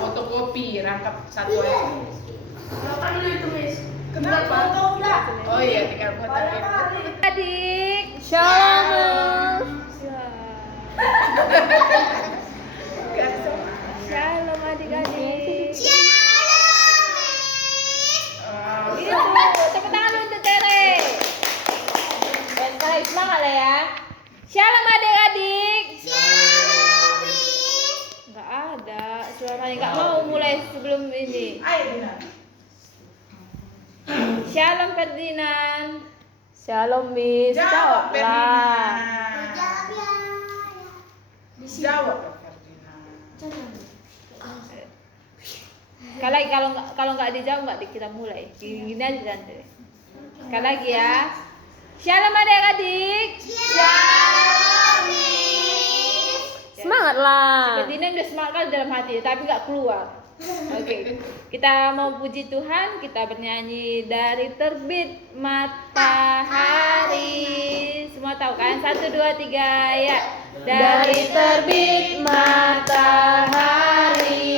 Fotokopi, rangkap satu aja. Kenapa dulu itu, Miss? Kenapa? Oh iya, tinggal foto ini. Adik, shalom. Shalom adik-adik. Gitu, tepuk tangan untuk Tere. Dan sekali semangat lah ya. Shalom adik-adik. Nggak ada suaranya, nggak mau mulai sebelum ini. Shalom Ferdinand. Shalom Miss. Jawab Jawablah. Jawab Ferdinand. Kalau nggak dijawab nggak kita mulai. Gini aja nanti. Sekali lagi ya. Shalom adik-adik. Semangatlah. Seperti ini udah semangat kali dalam hati, tapi nggak keluar. Oke, kita mau puji Tuhan, kita bernyanyi dari terbit matahari. Semua tahu kan? 1, 2, 3 ya. Dari terbit matahari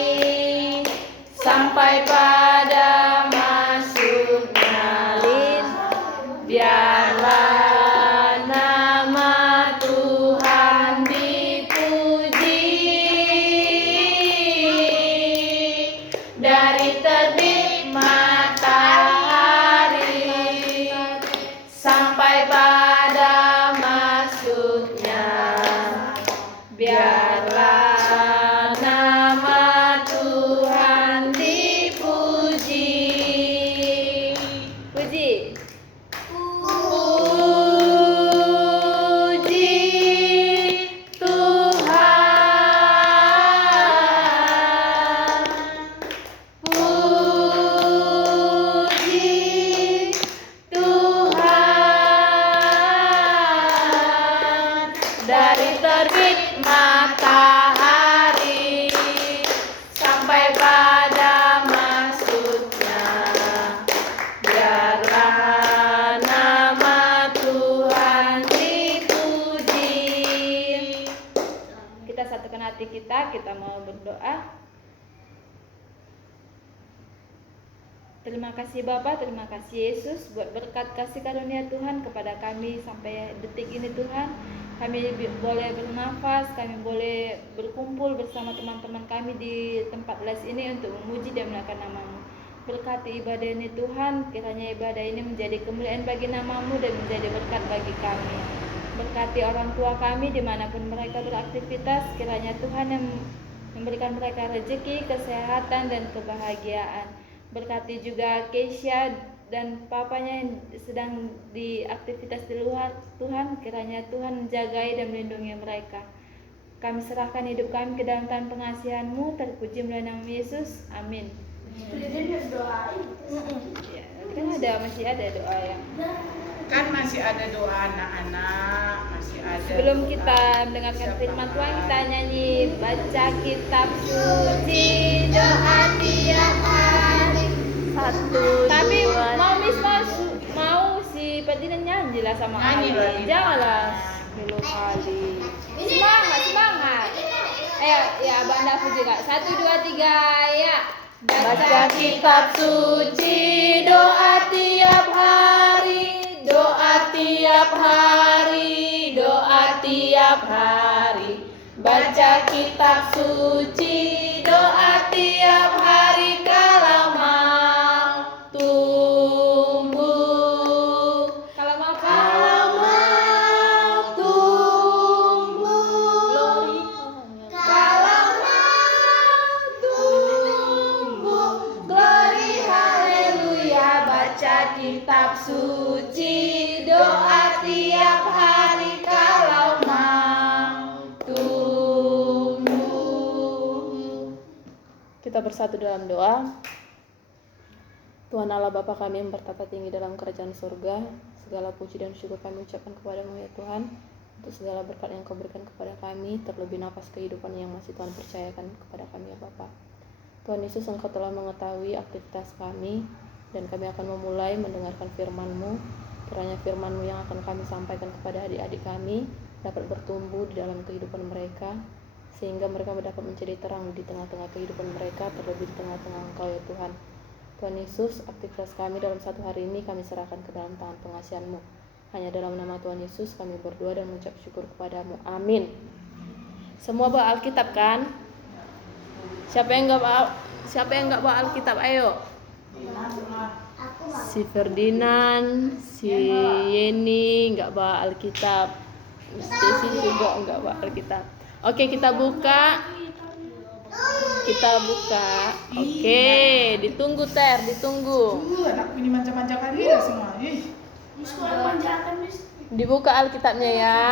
sampai pada masuknya lintang, biarlah nama Tuhan dipuji. Dari terbit matahari sampai pada masuknya, biarlah nama Tuhan dipuji. Puji. Puji Tuhan. Puji Tuhan. Dari terbit matahari sampai pada masuknya, biarlah nama Tuhan dipuji. Kita satukan hati kita mau berdoa. Terima kasih Bapa, terima kasih Yesus buat berkat kasih karunia Tuhan kepada kami sampai detik ini Tuhan. Kami boleh bernafas, kami boleh berkumpul bersama teman-teman kami di tempat les ini untuk memuji dan memuliakan nama-Mu. Berkati ibadah ini Tuhan, kiranya ibadah ini menjadi kemuliaan bagi nama-Mu dan menjadi berkat bagi kami. Berkati orang tua kami dimanapun mereka beraktivitas, kiranya Tuhan yang memberikan mereka rezeki, kesehatan, dan kebahagiaan. Berkati juga Keisha dan papanya yang sedang di aktivitas di luar, Tuhan, kiranya Tuhan menjagai dan melindungi mereka. Kami serahkan hidup kami ke dalam tangan pengasihan-Mu, terpuji melalui nama Yesus, amin. Ya, masih ada doa yang Kan masih ada doa anak-anak, masih ada. sebelum doa. kita mendengarkan firman Tuhan, kita nyanyi baca kitab suci, doa tiap hari. 1, tapi 2, mau Miss mau si Ferdinand nyanyi lah sama Nyanyi lah, Ali. Dina. Janganlah dulu kali. Semangat. Ayo ya Abang Dafu juga. 1, 2, 3 ya. Baca kitab suci, doa tiap hari, doa tiap hari, doa tiap hari. Baca kitab suci, doa tiap hari, kalau mau tumbuh. Kalau mau apa? Kalau mau tumbuh. Kalau mau tumbuh. Glory haleluya. Baca kitab suci, doa tiap hari, kalau mau tumbuh. Kita bersatu dalam doa. Tuhan Allah Bapa kami yang bertata tinggi dalam kerajaan surga, segala puji dan syukur kami ucapkan kepada-Mu ya Tuhan, untuk segala berkat yang Kau berikan kepada kami, terlebih nafas kehidupan yang masih Tuhan percayakan kepada kami ya Bapa. Tuhan Yesus, Engkau telah mengetahui aktivitas kami, dan kami akan memulai mendengarkan firman-Mu. Kiranya firman-Mu yang akan kami sampaikan kepada adik-adik kami dapat bertumbuh di dalam kehidupan mereka, sehingga mereka dapat menjadi terang di tengah-tengah kehidupan mereka, terlebih di tengah-tengah Engkau ya Tuhan. Tuhan Yesus, aktivitas kami dalam satu hari ini kami serahkan ke dalam tangan pengasihan-Mu. Hanya dalam nama Tuhan Yesus kami berdoa dan mengucap syukur kepadamu. Amin. Semua bawa Alkitab kan? Siapa yang nggak bawa Alkitab? Ayo. Si Ferdinand, si Yeni nggak bawa Alkitab, Stacy juga nggak bawa Alkitab. Oke, kita buka. Oke, ditunggu Ter, ditunggu. Anakku ini manja-manja kali ya semua. Miss, kurang manjakan, Miss. Dibuka Alkitabnya ya.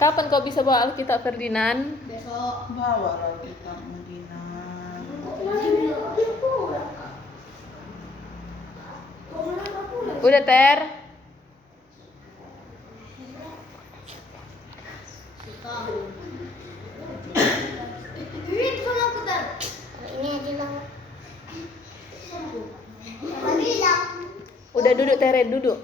Kapan kau bisa bawa Alkitab Ferdinand? Besok. Bawa lah kita Medina. Udah Ter? Ini itu sama aku, Tar. Ini aja lah. Udah duduk Tere, duduk.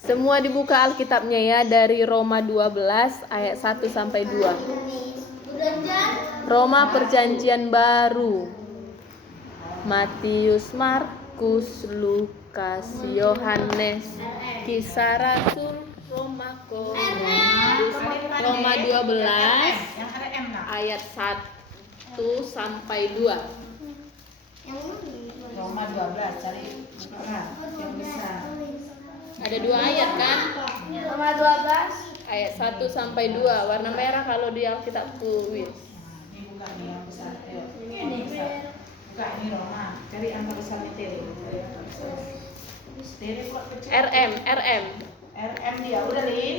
Semua dibuka Alkitabnya ya, dari Roma 12 ayat 1 sampai 2. Roma Perjanjian Baru. Matius, Markus, Lukas, Yohanes, Kisah Rasul, Roma, Roma 12 Yang ada M nak. ayat 1 sampai 2. Roma 12 cari yang besar. Ada 2 ayat kan? Roma 12. Ayat 1 sampai 2 warna merah kalau di Alkitabku, Wis. Ini buka nih yang besar. Ayo. Ini besar. Buka ini Roma. Cari angka besarnya Tere. Tere buat kecil. RM. RM dia udah Lin.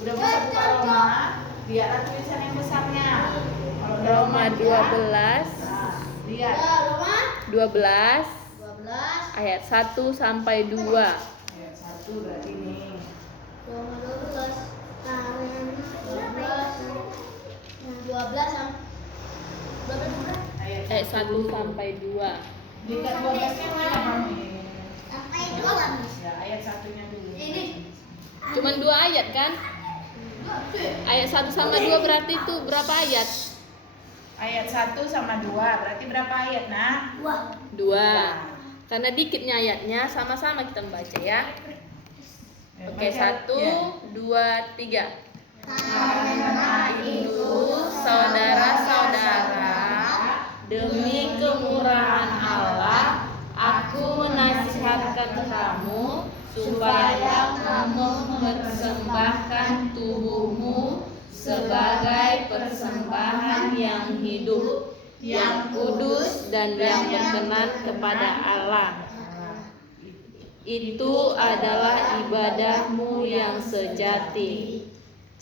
Udah bisa buka Roma. Lihatlah tulisan yang besarnya. Kalau udah Roma 12 Nah, lihat. Roma 12 12. ayat 1 sampai 2. Ayat 1 berarti nih. Roma 12. 12 sampai Ayat 1 sampai 2. Lihat 12-nya mana nih? sampai 2. Ya, ayat satunya dulu. Ini. Cuman 2 ayat kan? Ayat 1 sama 2 berarti itu berapa ayat? Ayat 1 sama 2 berarti berapa ayat, Nak? 2. Karena dikitnya ayatnya, sama-sama kita membaca ya. Oke, 1, 2, 3. Karena itu, saudara-saudara, demi kemurahan Allah, aku menasihatkan kamu supaya kamu mempersembahkan tubuhmu sebagai persembahan yang hidup, yang kudus dan yang berkenan kepada Allah. Itu adalah ibadahmu yang sejati.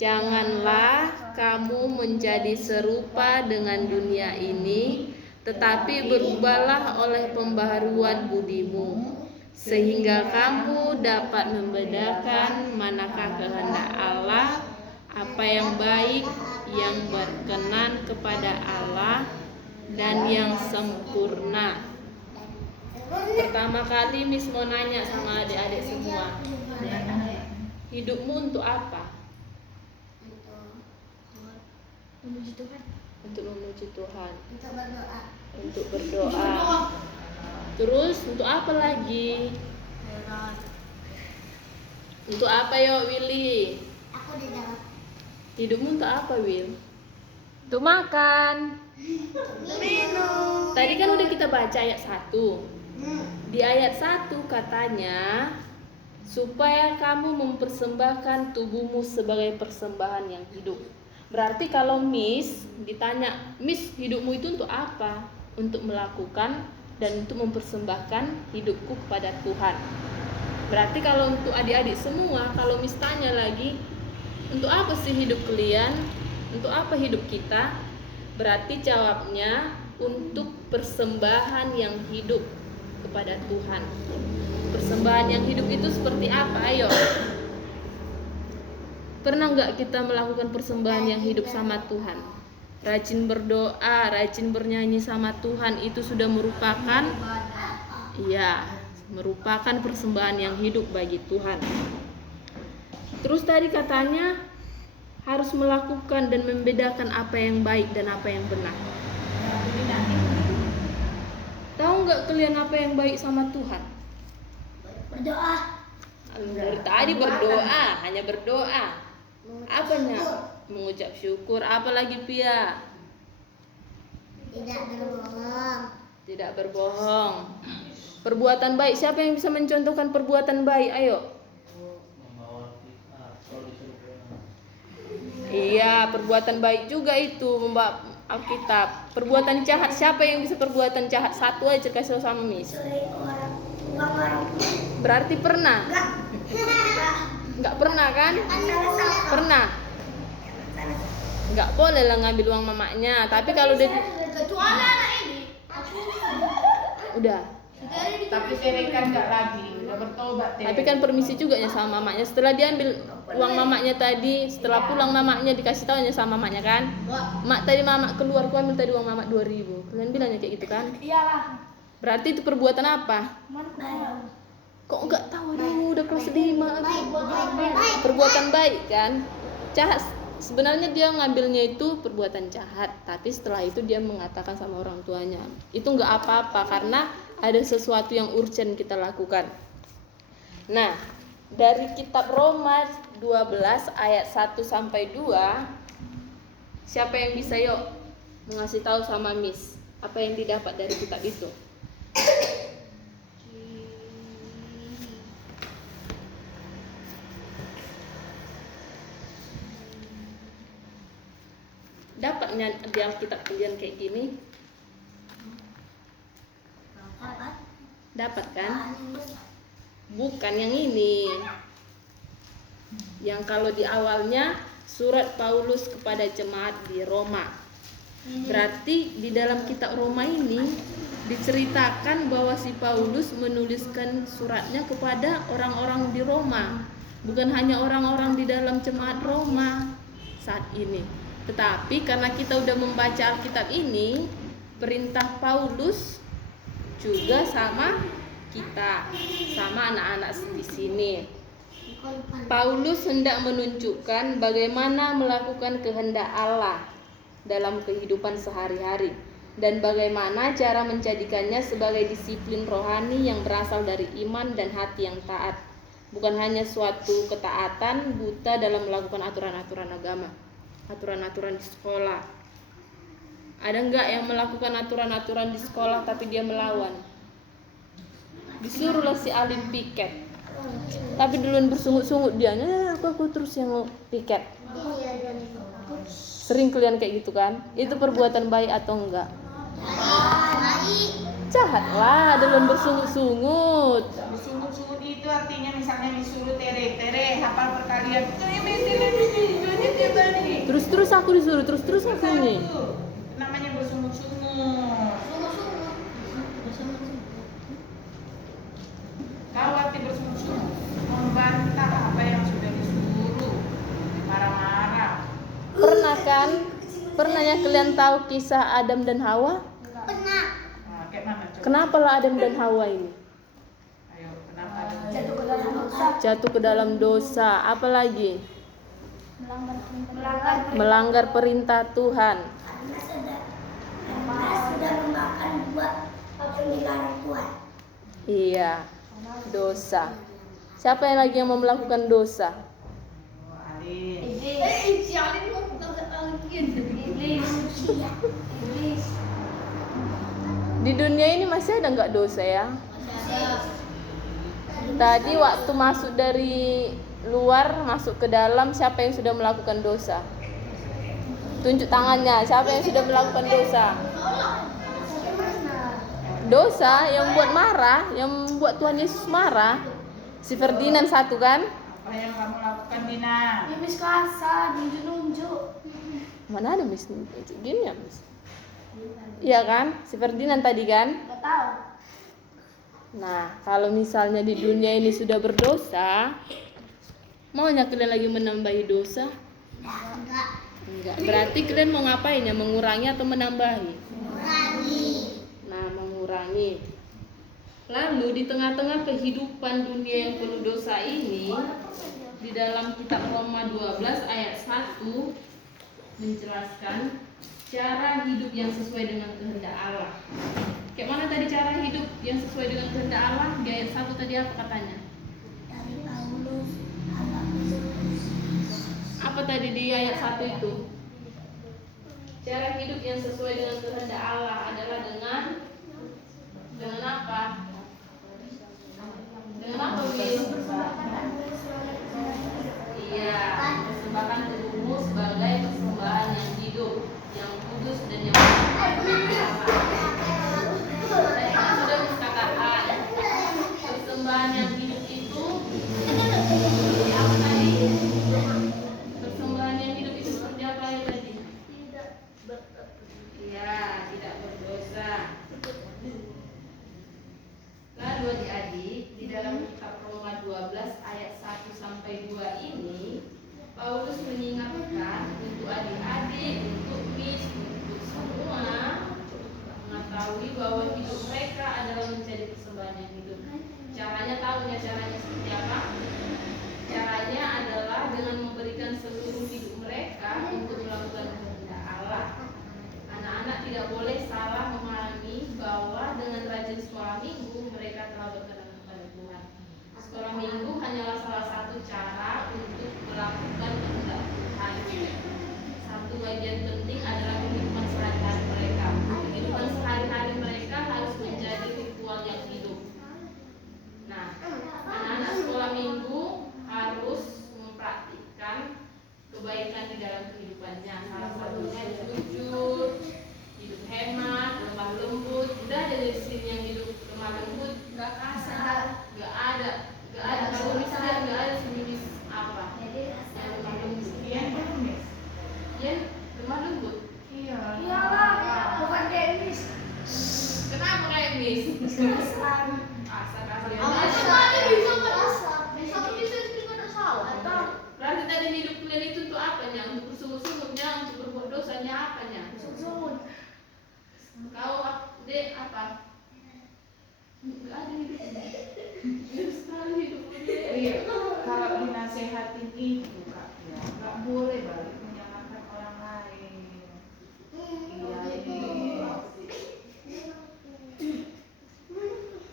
Janganlah kamu menjadi serupa dengan dunia ini, tetapi berubahlah oleh pembaharuan budimu, sehingga kamu dapat membedakan manakah kehendak Allah, apa yang baik, yang berkenan kepada Allah, dan yang sempurna. Pertama kali Miss mau nanya sama adik-adik semua, hidupmu untuk apa? Memuji Tuhan. Untuk memuji Tuhan, Untuk berdoa. untuk berdoa. Terus untuk apa lagi? Untuk apa yo Willy? Aku di dalam. Hidupmu untuk apa Will? Untuk makan. Minum. Tadi kan udah kita baca ayat 1. Di ayat 1 katanya supaya kamu mempersembahkan tubuhmu sebagai persembahan yang hidup. Berarti kalau Miss ditanya, Miss hidupmu itu untuk apa? Untuk melakukan dan untuk mempersembahkan hidupku kepada Tuhan. Berarti kalau untuk adik-adik semua, kalau Miss tanya lagi, untuk apa sih hidup kalian? Untuk apa hidup kita? Berarti jawabnya untuk persembahan yang hidup kepada Tuhan. Persembahan yang hidup itu seperti apa? Ayo. Pernah nggak kita melakukan persembahan yang hidup sama Tuhan? Rajin berdoa, rajin bernyanyi sama Tuhan, itu sudah merupakan Iya, merupakan persembahan yang hidup bagi Tuhan. Terus tadi katanya harus melakukan dan membedakan apa yang baik dan apa yang benar. Tahu nggak kalian apa yang baik sama Tuhan? Berdoa. Dari tadi berdoa, hanya berdoa. Apanya? Mengucap syukur. Apalagi Pia? Tidak berbohong. Tidak berbohong. Perbuatan baik. Siapa yang bisa mencontohkan perbuatan baik? Ayo. Iya, perbuatan baik juga itu membawa Alkitab. Perbuatan jahat, siapa yang bisa perbuatan jahat? Satu aja kasih sama Miss. Uang orang. Berarti pernah? Enggak pernah kan? Pernah. Enggak boleh lah ngambil uang mamanya. Tapi kalau dia Kecuali anak ini. udah. Tapi Tere kan nggak lagi, udah bertobat Tere. Tapi kan permisi juga ya sama mamanya. Setelah dia ambil uang mamanya tadi, setelah pulang mamanya dikasih tahu sama mamanya kan. Mak tadi mama keluar, aku ambil tadi uang mama 2.000. Kalian bilangnya kayak gitu kan? Iyalah. Berarti itu perbuatan apa? Kok nggak tahu? Aduh, udah kelas 5. Baik. Perbuatan baik kan? Jahat. Sebenarnya dia ngambilnya itu perbuatan jahat, tapi setelah itu dia mengatakan sama orang tuanya. Itu nggak apa-apa karena ada sesuatu yang urgent kita lakukan. Nah, dari kitab Roma 12 ayat 1 sampai 2, siapa yang bisa yuk mengasih tahu sama Miss apa yang didapat dari kitab itu? Dapatnya di Alkitab kalian kayak gini? Dapat kan? Bukan yang ini. Yang kalau di awalnya surat Paulus kepada jemaat di Roma. Berarti di dalam kitab Roma ini diceritakan bahwa si Paulus menuliskan suratnya kepada orang-orang di Roma, bukan hanya orang-orang di dalam jemaat Roma saat ini. Tetapi karena kita udah membaca Alkitab ini, perintah Paulus juga sama kita, sama anak-anak di sini. Paulus hendak menunjukkan bagaimana melakukan kehendak Allah dalam kehidupan sehari-hari dan bagaimana cara menjadikannya sebagai disiplin rohani yang berasal dari iman dan hati yang taat, bukan hanya suatu ketaatan buta dalam melakukan aturan-aturan agama, aturan-aturan di sekolah. Ada enggak yang melakukan aturan-aturan di sekolah tapi dia melawan? Disuruhlah si Alim piket, tapi duluan bersungut-sungut dia, aku terus yang piket. Sering kalian kayak gitu kan? Itu perbuatan baik atau enggak? Jahat lah, duluan bersungut-sungut. Bersungut-sungut itu artinya misalnya disuruh Tere hafal perkalian. Terus aku disuruh, terus aku nih. Namanya bersungut-sungut. Kau arti bersungut-sungut, membantah apa yang sudah disuruh, marah-marah. Pernah kan? Pernahnya kalian tahu kisah Adam dan Hawa? Pernah. Nah, kayak mana coba? Kenapa lah Adam dan Hawa ini? Ayo, kenapa ada? Jatuh ke dalam dosa. Jatuh ke dalam dosa. Apalagi? Melanggar. Melanggar perintah Tuhan. Karena sudah memakan buah yang dilarang Tuhan. Iya, dosa. Siapa yang lagi yang mau melakukan dosa? Oh, Ali. Di dunia ini masih ada nggak dosa ya? Tadi waktu masuk dari luar masuk ke dalam, siapa yang sudah melakukan dosa? Tunjuk tangannya, siapa yang sudah melakukan dosa? Dosa yang buat marah, yang buat Tuhan Yesus marah. Si Ferdinand satu kan? Apa yang kamu lakukan, Dina? Mimis kasar, nunjuk-nunjuk. Mana ada Miss gini ya Miss? Iya kan? Si Ferdinand tadi kan? Gak tahu. Nah, kalau misalnya di dunia ini sudah berdosa, maunya kalian lagi menambahi dosa? Enggak. Berarti kalian mau ngapain ya? Mengurangi atau menambahi? Nah, mengurangi. Lalu di tengah-tengah kehidupan dunia yang penuh dosa ini, di dalam kitab Roma 12 ayat 1 menjelaskan cara hidup yang sesuai dengan kehendak Allah. Kayak mana tadi cara hidup yang sesuai dengan kehendak Allah? Di ayat 1 tadi apa katanya? Dari Paulus, Allah Yesus. Apa tadi di ayat 1 itu? Cara hidup yang sesuai dengan kehendak Allah adalah dengan apa? Dengan apa, Wil? Iya, persembahkan tubuhmu sebagai persembahan yang hidup, yang kudus dan yang tadi kan sudah dikatakan persembahan yang hidup itu apa tadi? Persembahan yang hidup itu seperti apa ya tadi? Iya, tidak berdosa. Lalu adik-adik, di dalam kitab Roma 12 ayat 1 sampai 2 ini Paulus mengingatkan untuk adik-adik, untuk Miss, untuk semua mengetahui bahwa hidup mereka adalah menjadi persembahan yang hidup. Caranya tahunya caranya seperti apa? Caranya adalah dengan memberikan seluruh hidup mereka untuk melakukan kehendak Allah. Anak-anak tidak boleh salah memahami bahwa dengan rajin sekolah minggu mereka telah berkenan kepada Tuhan. Sekolah minggu hanyalah salah satu cara untuk melakukan kehendak Tuhan. Satu bagian penting adalah kehidupan sehari-hari mereka. Kehidupan sehari-hari mereka harus menjadi ritual yang hidup. Nah, anak-anak sekolah minggu harus mempraktikkan kebaikan di dalam kehidupannya. Salah satunya jujur, hidup hemat, lemah lembut. Udah dari sini yang hidup lemah lembut, gak kasar, gak ada. Kalau misalnya gak ada sejenis apa? Yang lemah lembut. Yang lemah lembut. Iyalah, bukan Dennis. Kenapa kayak Miss? Kasar. Berarti tadi hidup kalian itu untuk apanya? Untuk bersungut-sungutnya, untuk berbuat dosanya apanya? Kau dek apa? Enggak ada hidupnya. Hidup sekali hidupnya. Iya, kalau dinasehatin itu Kak, ya nggak boleh balik menyalahkan orang lain. Iya,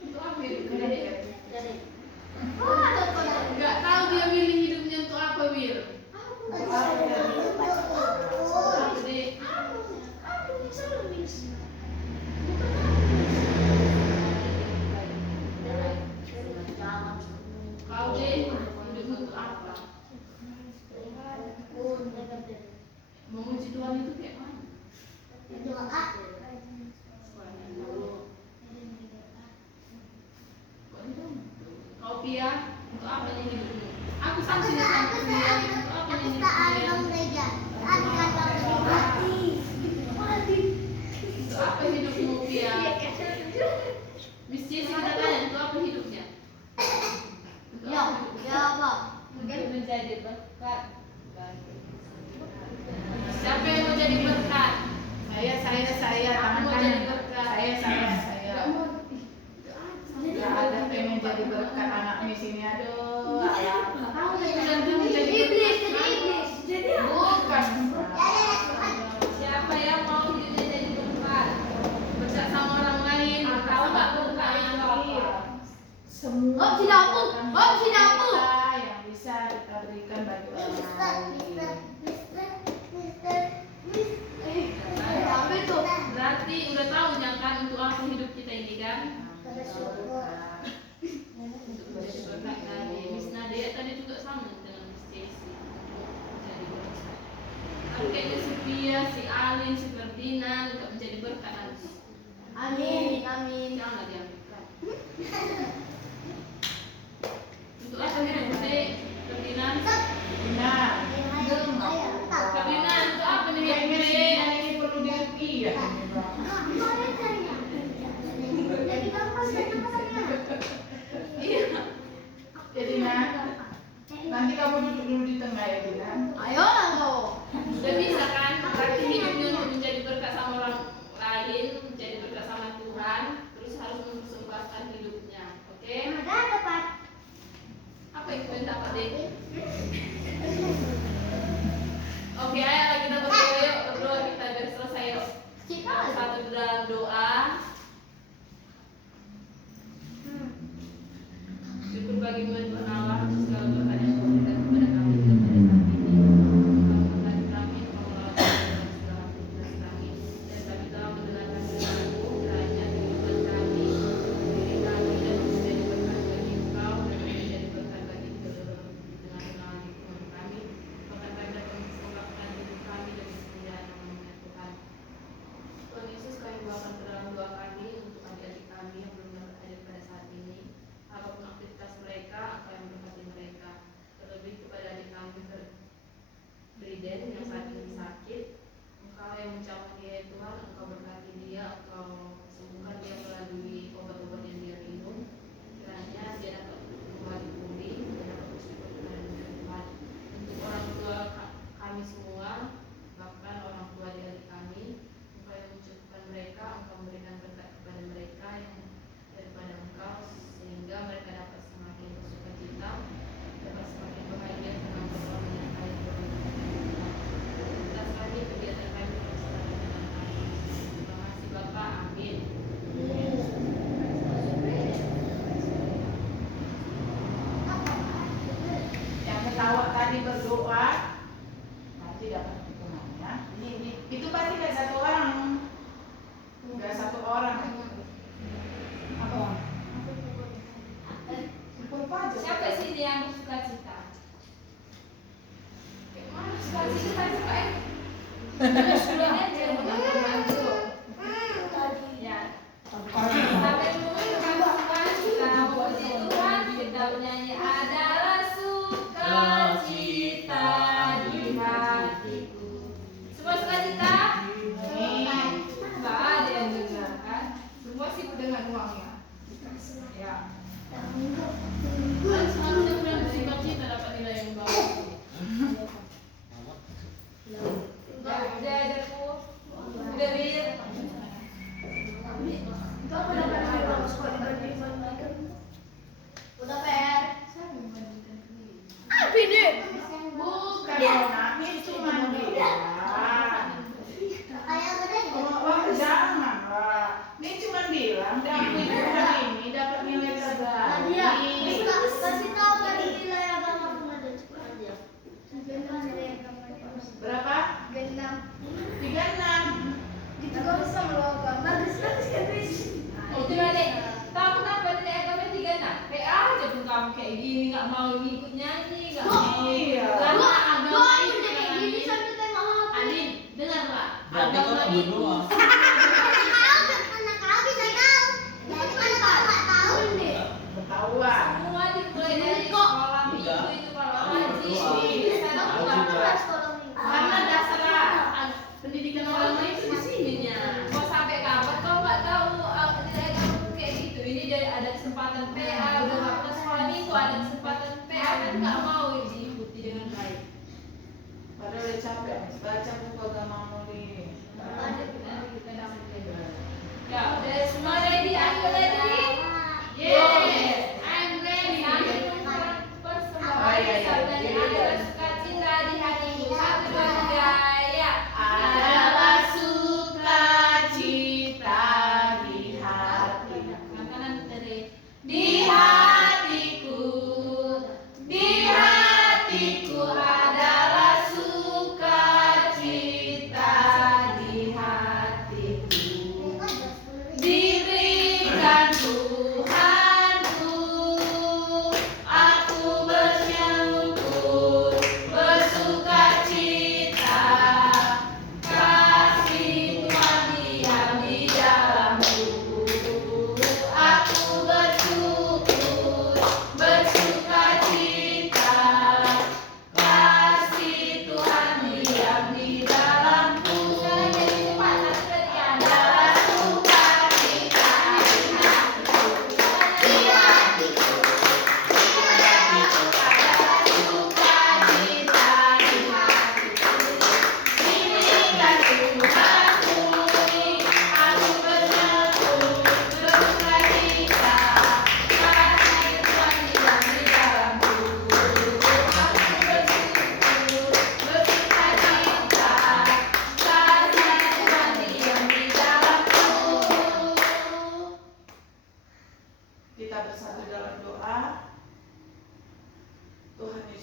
Untuk apa hidupnya? ini Enggak tahu dia milih hidupnya untuk apa, Wir? Jadi kau deh hidupmu untuk apa? Memuji Tuhan itu kayak mana? Kau Pia, untuk apa nih hidupmu? Aku sanksi sama Pia, untuk apa nih hidupmu? Untuk apa hidupmu Pia? Miss Jessie kita tanya, untuk apa hidupnya? Untuk apa hidupnya? Mungkin menjadi berkat. Siapa yang mau jadi berkat? saya Aku mau tangan jadi kanan. berkat. Saya. Gak mau. Nggak ada pengen jadi berkat anak Miss ini, aduh. Tahu kan kamu jadi berkat? Bukan. Siapa yang mau hidupnya jadi berkat? Berkat sama orang lain. Tahu nggak berkat itu apa? Semua Om, si dapur. Om, si dapur. kita yang bisa kita berikan bagi orang lain. Berarti udah tahu kan untuk apa hidup kita ini kan? Untuk menjadi berkat tadi. Miss Nadia tadi juga sama dengan Miss Jessie. Menjadi berkat. Tapi kayaknya si Pia, si Alin, si Ferdinand nggak menjadi berkat nanti. Amin. Jangan diambilkan. Untuk apa hidup dek? Ferdinand? Nah, Ferdinand untuk apa nih hidup kayaknya si dek? Dina ini perlu dirukiah. Iya. Jadi nanti kamu duduk dulu di tengah ya Dina. Udah bisa kan? Berarti hidupnya untuk menjadi berkat sama orang lain, menjadi berkat sama Tuhan, terus harus mempersembahkan hidupnya bagimu Tuhan Allah atas segala berkat yang Kau berikan kepada kami hingga pada saat ini. Engkau memberkati kami, Engkau melawat kami dalam segala aktivitas kami, dan kami telah mendengarkan firman-Mu, kiranya kehidupan kami, diri kami dapat menjadi berkat bagi Engkau dan menjadi berkat bagi tengah-tengah lingkungan kami. Bahkan kami dapat mempersembahkan diri kami demi kemuliaan nama-Mu Tuhan. Tuhan Yesus, kami bawakan ke dalam doa kami untuk adik-adik kami yang belum dapat hadir pada saat ini. Apapun aktivitas mereka, Engkau yang memberkati mereka. Terlebih kepada adik kami Briden yang saat ini sakit, Engkau yang menjamah dia ya Tuhan, Engkau berkati dia, Engkau sembuhkan dia melalui obat-obat yang dia minum. Kiranya dia dapat kembali pulih, dia dapat bersyukur kepada Tuhan. Untuk orang tua kami semua, bahkan orang tua adik-adik kami, Engkau yang mencukupkan mereka, Engkau memberikan berkat kepada mereka yang daripada Engkau, sehingga mereka dapat semakin bersuka cita, dapat semakin bahagia karena Engkau menyertai mereka. Tugas kami, kegiatan kami terserah di dalam kami. Terima kasih Bapa, amin. Yang ketawa tadi berdoa nanti dapat hitungannya. Itu pasti nggak satu orang, nggak satu orang. Apa? Lupa aja. Siapa sih dia yang bersuka cita? Kayak mana suka cita tadi Pak? Sudah aja bantu. Ya. Sampai dulu teman-teman kita puji Tuhan, kita bernyanyi adalah sukacita di hatiku. Semua sukacita? Nggak ada yang dengar kan? Semua sih dengan uangnya. Ya. Kan seharusnya bulan sukacita dapat nilai yang bagus. Udah ada ku. Udah Bir. Udah PR. Bukan anak, ini cuma dia. Ayah gede. Oh, jangan lah. Ini cuma bilang dapat hari ini dapat nilai terbaik. Nadia, kasih tahu tadi nilai agama ada cepat aja. Nilai agama Berapa? 36. 36. Gitu gak bisa meluangkan. Bagus kan Chris? Itu Dek. Tahu kenapa nilai agama 36? PA aja pun kamu kayak gini nggak mau ngikut nyanyi, nggak mau. Iya. Karena agama Doa itu udah kayak gini sambil tengok HP. Alin, dengar Pak. Berarti kau tak berdoa. Anak kau bisa tahu. Jadi kan kau nggak tahu deh. Ketahuan. semua dimulai dari sekolah minggu itu kalau ngaji bisa Aku dapat. nggak pernah sekolah minggu. Karena dasar pendidikan agama itu di sininya. Kau sampai kapan kau nggak tahu nilai agama kayak gitu? Ini dari ada kesempatan PA, udah nggak pernah sekolah minggu ada kesempatan PA kan nggak mau diikuti dengan baik. Padahal udah capek. Baca buku agamamu di. Ya udah semua ready, aku ready. Yes, I'm ready. Kami persembahan sabdanya adalah sukacita di hatimu. 1, 2, 3, ya. Adalah sukacita di hati. Makanan dari Di hatiku, di hatiku adalah sukacita.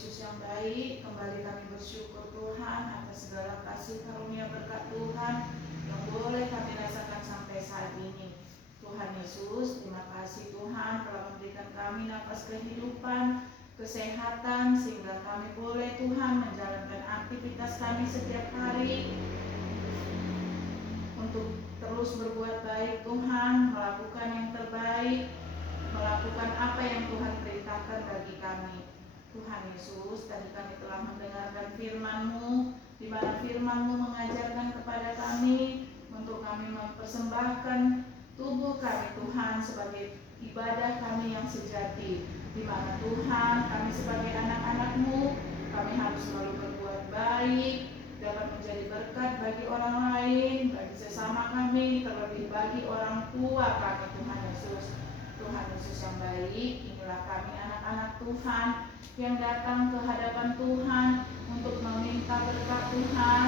Yesus yang baik, kembali kami bersyukur Tuhan atas segala kasih karunia berkat Tuhan yang boleh kami rasakan sampai saat ini. Tuhan Yesus, terima kasih Tuhan telah memberikan kami nafas kehidupan, kesehatan, sehingga kami boleh Tuhan menjalankan aktivitas kami setiap hari untuk terus berbuat baik Tuhan, melakukan yang terbaik, melakukan apa yang Tuhan perintahkan bagi kami. Tuhan Yesus, tadi kami telah mendengarkan firman-Mu, di mana firman-Mu mengajarkan kepada kami untuk kami mempersembahkan tubuh kami Tuhan sebagai ibadah kami yang sejati, di mana Tuhan kami sebagai anak-anak-Mu, kami harus selalu berbuat baik, dapat menjadi berkat bagi orang lain, bagi sesama kami, terlebih bagi orang tua kami. Tuhan Yesus, Tuhan Yesus yang baik, inilah kami anak-anak Tuhan yang datang ke hadapan Tuhan untuk meminta berkat Tuhan,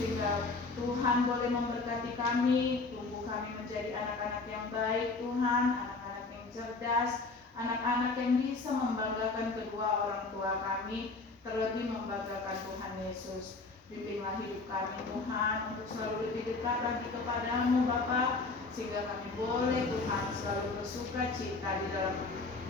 sehingga Tuhan boleh memberkati kami, tumbuh kami menjadi anak-anak yang baik Tuhan, anak-anak yang cerdas, anak-anak yang bisa membanggakan kedua orang tua kami, terlebih membanggakan Tuhan Yesus. Bimbinglah hidup kami Tuhan untuk selalu lebih dekat lagi kepadamu Bapa, sehingga kami boleh Tuhan selalu bersuka cita di dalam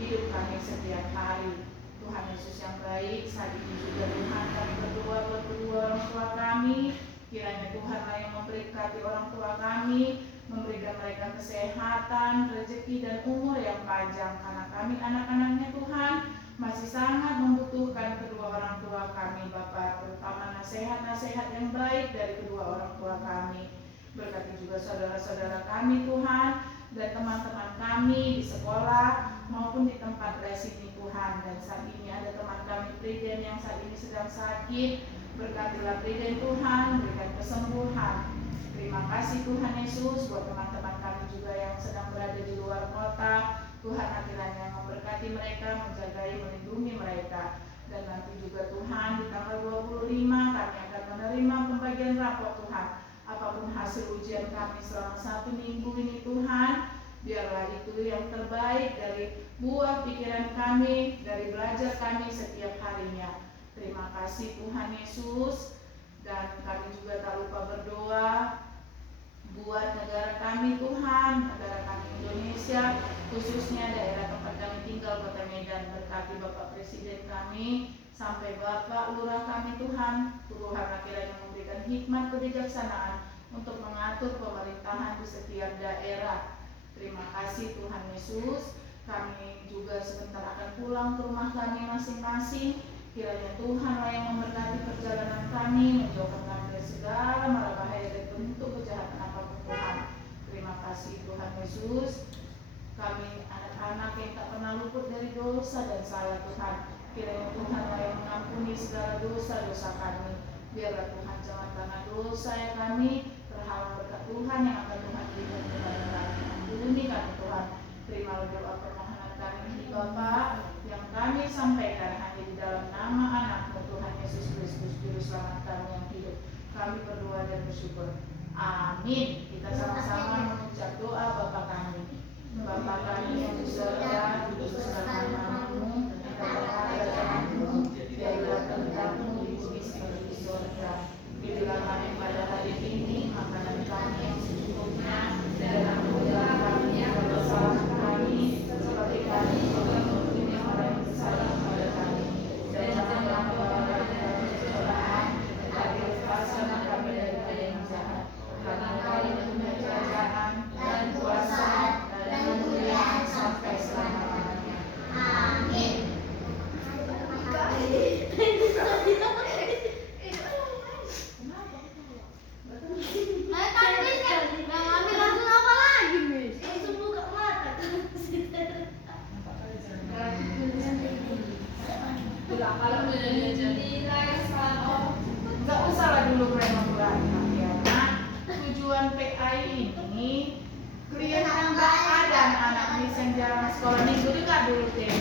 hidup kami setiap hari. Tuhan Yesus yang baik, saat ini juga Tuhan kami berdoa buat kedua orang tua kami, kiranya Tuhanlah yang memberkati orang tua kami, memberikan mereka kesehatan, rezeki dan umur yang panjang, karena kami anak-anaknya Tuhan masih sangat membutuhkan kedua orang tua kami Bapa, terutama nasihat-nasihat yang baik dari kedua orang tua kami. Berkati juga saudara-saudara kami Tuhan dan teman-teman kami di sekolah maupun di tempat les ini Tuhan. Dan saat ini ada teman kami Priden yang saat ini sedang sakit, berkatilah Priden Tuhan, berikan kesembuhan. Terima kasih Tuhan Yesus buat teman-teman kami juga yang sedang berada di luar kota. Tuhan kiranya memberkati mereka, menjagai, melindungi mereka. Dan nanti juga Tuhan di tanggal 25 kami akan menerima pembagian rapor Tuhan. Apapun hasil ujian kami selama 1 minggu ini Tuhan, biarlah itu yang terbaik dari buah pikiran kami, dari belajar kami setiap harinya. Terima kasih Tuhan Yesus. Dan kami juga tak lupa berdoa buat negara kami Tuhan, negara kami Indonesia, khususnya daerah tempat kami tinggal, Kota Medan. Berkati Bapak Presiden kami, sampai Bapak Lurah kami Tuhan. Tuhan kiranya memberikan hikmat kebijaksanaan untuk mengatur pemerintahan di setiap daerah. Terima kasih Tuhan Yesus. Kami juga sebentar akan pulang ke rumah kami masing-masing. Kiranya Tuhanlah yang memberkati perjalanan kami, menjauhkan kami dari segala mara bahaya dan bentuk kejahatan apapun Tuhan. Terima kasih Tuhan Yesus. Kami anak-anak yang tak pernah luput dari dosa dan salah Tuhan, kiranya Tuhanlah yang mengampuni segala dosa-dosa kami. Biarlah Tuhan jangan karena dosa yang kami terhalang berkat Tuhan yang akan Tuhan berikan kepada kami. Ampuni kami Tuhan. Terimalah doa permohonan kami ini Bapa, yang kami sampaikan hanya di dalam nama anak-Mu Tuhan Yesus Kristus, Juru Selamat kami yang hidup. Kami berdoa dan bersyukur. Amin. Kita sama-sama mengucap doa Bapa kami. Bapa kami yang di surga, dikuduskan nama-Mu, berkatlah kerajaan-Mu, jadilah kehendak-Mu di bumi seperti di surga. Berilah kami pada hari ini makanan kami yang secukupnya, dan ampunilah kami kesalahan kami, seperti kami juga mengampuni orang yang bersalah kepada kami. Dan janganlah membawa kami dalam pencobaan, tetapi lepaskan kami dari yang jahat. Karena Engkau yang punya kerajaan dan kuasa dan kemuliaan sampai selama-lamanya. Amin. Nggak usahlah dulu prematur ya. Nah, tujuan PA ini kelihatan nggak ada anak mis yang jarang sekolah minggu juga dulu deh.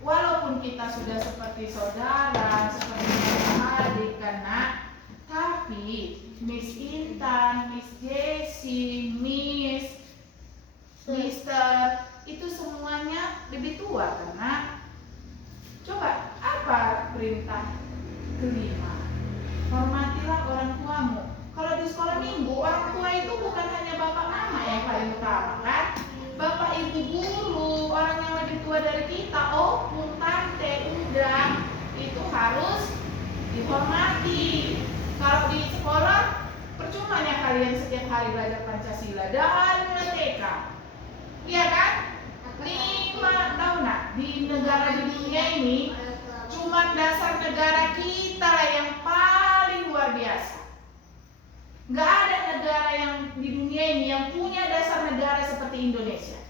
Walaupun kita sudah seperti saudara, seperti adik kan, tapi Miss Intan, Miss Jessie, Miss Mister itu semuanya lebih tua karena coba perintah kelima. Hormatilah orang tuamu. Kalau di sekolah minggu, orang tua itu bukan hanya bapak mama yang paling utama kan? Bapak ibu guru, orang yang lebih tua dari kita, opung, tante, udah, itu harus dihormati. Kalau di sekolah, percumanya kalian setiap hari belajar Pancasila dan Merdeka. Iya kan? 5 tahun di negara di dunia ini, cuma dasar negara kita lah yang paling luar biasa. Nggak ada negara yang di dunia ini yang punya dasar negara seperti Indonesia.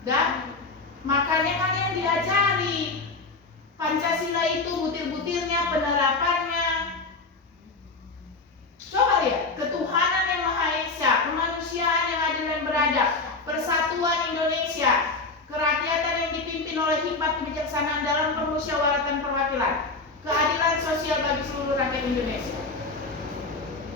Dan makanya kalian diajari Pancasila itu butir-butirnya, penerapannya. Coba lihat, ketuhanan yang Maha Esa, kemanusiaan yang adil dan beradab, persatuan Indonesia, kerakyatan yang dipimpin oleh hikmat kebijaksanaan dalam permusyawaratan perwakilan, keadilan sosial bagi seluruh rakyat Indonesia.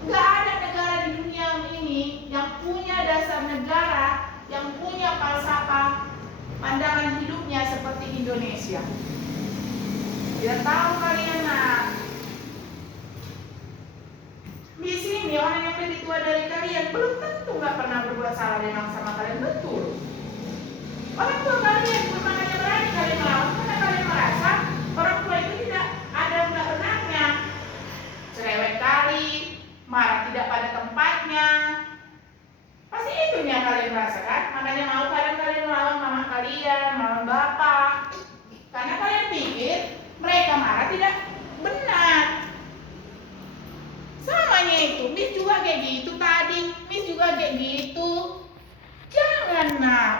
Gak ada negara di dunia ini yang punya dasar negara, yang punya falsafah pandangan hidupnya seperti Indonesia. Tidak tahu kalian di sini orang yang lebih tua dari kalian belum tentu nggak pernah berbuat salah memang sama kalian, betul. Orang tua kalian bukan hanya berani kalian melawan karena kalian merasa orang tua itu tidak ada undang-undangnya, cerewet kali, marah tidak pada tempatnya. Pasti itunya kalian rasakan, makanya mau kalian melawan mama kalian, melawan bapak, karena kalian pikir mereka marah tidak benar. Samanya itu, Miss juga kayak gitu tadi, Miss juga kayak gitu. Jangan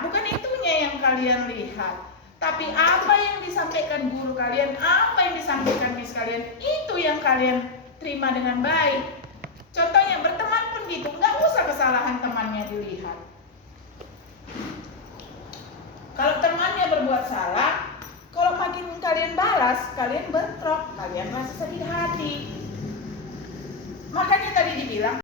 bukan itunya yang kalian lihat, tapi apa yang disampaikan guru kalian, apa yang disampaikan Miss kalian, itu yang kalian terima dengan baik. Contohnya berteman pun gitu, nggak usah kesalahan temannya dilihat. Kalau temannya berbuat salah, kalau makin kalian balas, kalian bentrok, kalian merasa sedih hati. Makanya tadi dibilang